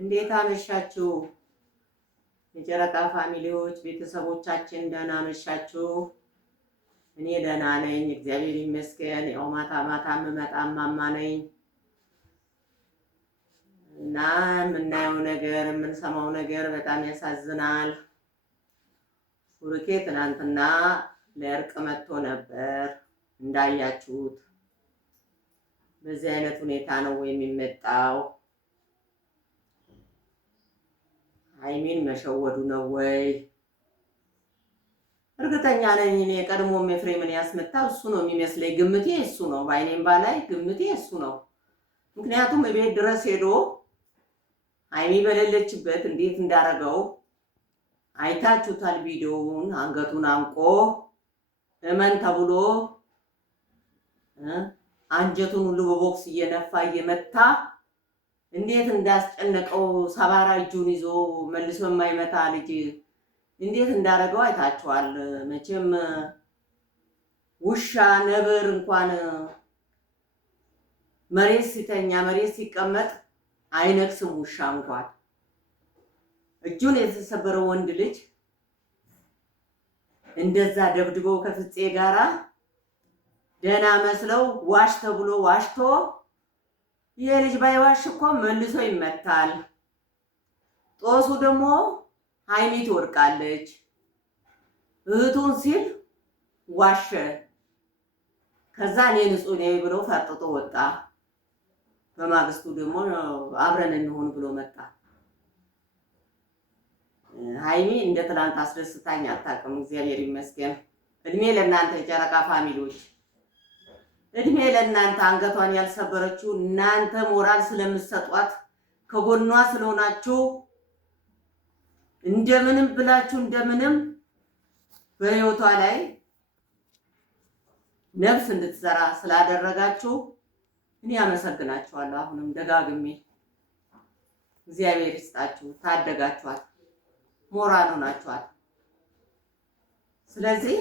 እንዴት አመሻችሁ? የጨረቃ ፋሚሊዎች ቤተሰቦቻችን ደህና አመሻችሁ? እኔ ደህና ነኝ፣ እግዚአብሔር ይመስገን። ያው ማታ ማታ የምመጣ ማማ ነኝ እና የምናየው ነገር የምንሰማው ነገር በጣም ያሳዝናል። ቡሩኬ ትናንትና ለእርቅ መጥቶ ነበር እንዳያችሁት። በዚህ አይነት ሁኔታ ነው የሚመጣው? ሀይሚን መሸወዱ ነው ወይ? እርግጠኛ ነኝ እኔ ቀድሞም ኤፍሬምን ያስመታው እሱ ነው የሚመስለኝ። ግምቴ እሱ ነው፣ በአይኔም ባላይ ግምቴ እሱ ነው። ምክንያቱም ቤት ድረስ ሄዶ ሀይሚ በሌለችበት እንዴት እንዳረገው አይታችሁታል። ቪዲዮውን አንገቱን አንቆ እመን ተብሎ አንጀቱን ሁሉ በቦክስ እየነፋ እየመታ እንዴት እንዳስጨነቀው ሰባራ እጁን ይዞ መልሶ የማይመታ ልጅ እንዴት እንዳረገው አይታችኋል። መቼም ውሻ ነብር እንኳን መሬት ሲተኛ መሬት ሲቀመጥ አይነክስም። ውሻ እንኳን እጁን የተሰበረው ወንድ ልጅ እንደዛ ደብድበው ከፍፄ ጋራ ደህና መስለው ዋሽ ተብሎ ዋሽቶ ይሄ ልጅ ባይዋሽ እኮ መልሶ ይመታል። ጦሱ ደግሞ ሀይሚ ትወድቃለች። እህቱን ሲል ዋሸ። ከዛ እኔ ንጹህ ነኝ ብሎ ፈርጥጦ ወጣ። በማግስቱ ደግሞ አብረን እንሆን ብሎ መጣ። ሀይሚ እንደ ትላንት አስደስታኝ አታውቅም። እግዚአብሔር ይመስገን። እድሜ ለእናንተ የጨረቃ ፋሚሊዎች፣ እድሜ ለእናንተ። አንገቷን ያልሰበረችው እናንተ ሞራል ስለምትሰጧት ከጎኗ ስለሆናችሁ እንደምንም ብላችሁ እንደምንም በህይወቷ ላይ ነፍስ እንድትዘራ ስላደረጋችሁ እኔ አመሰግናችኋለሁ። አሁንም ደጋግሜ እግዚአብሔር ይስጣችሁ። ታደጋችኋት፣ ሞራል ሆናችኋት። ስለዚህ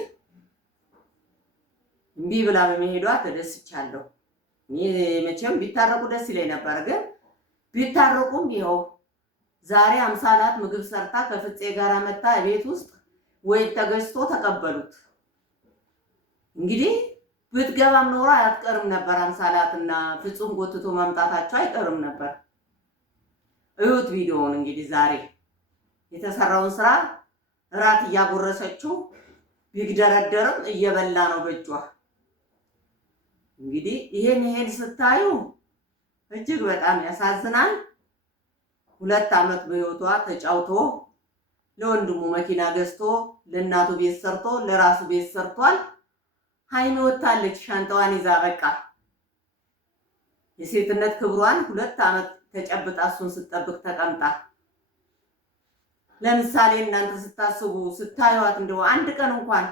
እምቢ ብላ በመሄዷ ተደስቻለሁ። እኔ መቼም ቢታረቁ ደስ ይለኝ ነበር፣ ግን ቢታረቁም ይኸው ዛሬ አምሳላት ምግብ ሰርታ ከፍፄ ጋር መታ ቤት ውስጥ ወይ ተገዝቶ ተቀበሉት። እንግዲህ ብትገባም ኖሮ አትቀርም ነበር። አምሳላትና ፍጹም ጎትቶ ማምጣታቸው አይቀርም ነበር። እዩት ቪዲዮውን። እንግዲህ ዛሬ የተሰራውን ስራ እራት እያጎረሰችው ቢግደረደርም እየበላ ነው በእጇ። እንግዲህ ይሄን ስታዩ እጅግ በጣም ያሳዝናል። 2 ዓመት በህይወቷ ተጫውቶ ለወንድሙ መኪና ገዝቶ ለእናቱ ቤት ሰርቶ ለራሱ ቤት ሰርቷል። ሀይሚ ወጣለች ሻንጣዋን ይዛ። በቃ የሴትነት ክብሯን 2 ዓመት ተጨብጣ እሱን ስትጠብቅ ተቀምጣ። ለምሳሌ እናንተ ስታስቡ ስታዩት እንደው አንድ ቀን እንኳን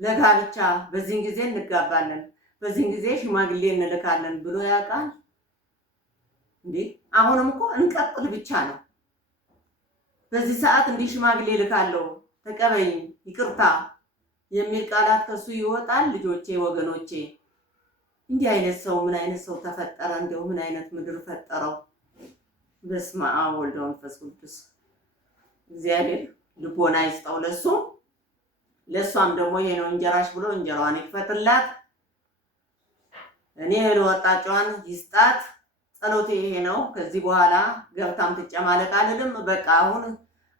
ለጋብቻ በዚህን ጊዜ እንጋባለን፣ በዚህን ጊዜ ሽማግሌ እንልካለን ብሎ ያውቃል እንዴ? አሁንም እኮ እንቀጥል ብቻ ነው። በዚህ ሰዓት እንዲህ ሽማግሌ ልካለሁ ተቀበይኝ ይቅርታ የሚል ቃላት ከሱ ይወጣል? ልጆቼ፣ ወገኖቼ፣ እንዲህ አይነት ሰው ምን አይነት ሰው ተፈጠረ? እንደው ምን አይነት ምድር ፈጠረው? በስመ አብ ወወልድ ወመንፈስ ቅዱስ። እግዚአብሔር ልቦና ይስጠው ለሱ። ለሷም ደግሞ ይሄ ነው እንጀራሽ ብሎ እንጀራዋን ይክፈትላት። እኔ ለወጣጯን ይስጣት። ጸሎቴ ይሄ ነው። ከዚህ በኋላ ገብታም ትጨማለቅ አልልም። በቃ አሁን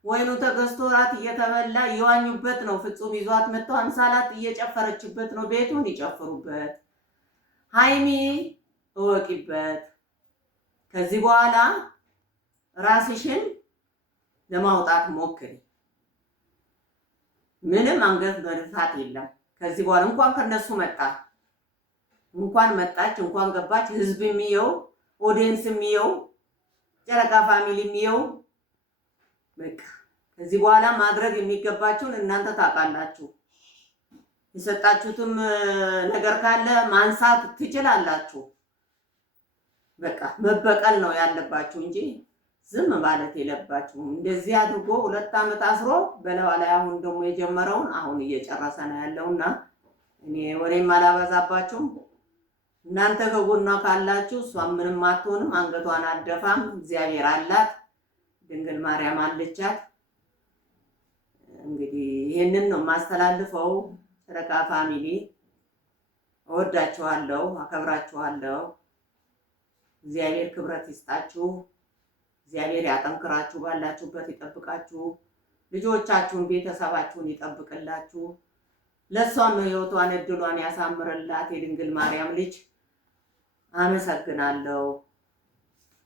ወይኑ ተገዝቶ ራት እየተበላ እየዋኙበት ነው። ፍጹም ይዟት መጥተው አምሳላት እየጨፈረችበት ነው። ቤቱን ይጨፍሩበት። ሀይሚ እወቂበት። ከዚህ በኋላ ራስሽን ለማውጣት ሞክሪ። ምንም አንገት መድፋት የለም ከዚህ በኋላ። እንኳን ከነሱ መጣ እንኳን መጣች እንኳን ገባች፣ ህዝብ የሚየው ኦዲየንስ የሚየው ጨረቃ ፋሚሊ የሚየው። በቃ ከዚህ በኋላ ማድረግ የሚገባችሁን እናንተ ታውቃላችሁ። የሰጣችሁትም ነገር ካለ ማንሳት ትችላላችሁ። በቃ መበቀል ነው ያለባችሁ እንጂ ዝም ማለት የለባችሁም። እንደዚህ አድርጎ 2 ዓመት አስሮ በለዋ ላይ አሁን ደግሞ የጀመረውን አሁን እየጨረሰ ነው ያለውና እኔ ወሬም አላበዛባችሁም። እናንተ ከጎኗ ካላችሁ እሷ ምንም አትሆንም፣ አንገቷን አደፋም። እግዚአብሔር አላት። ድንግል ማርያም አለቻት። እንግዲህ ይህንን ነው የማስተላልፈው። ጨረቃ ፋሚሊ እወዳችኋለሁ፣ አከብራችኋለሁ። እግዚአብሔር ክብረት ይስጣችሁ። እግዚአብሔር ያጠንክራችሁ፣ ባላችሁበት ይጠብቃችሁ፣ ልጆቻችሁን ቤተሰባችሁን ይጠብቅላችሁ። ለሷም ህይወቷን እድሏን ያሳምርላት የድንግል ማርያም ልጅ። አመሰግናለሁ።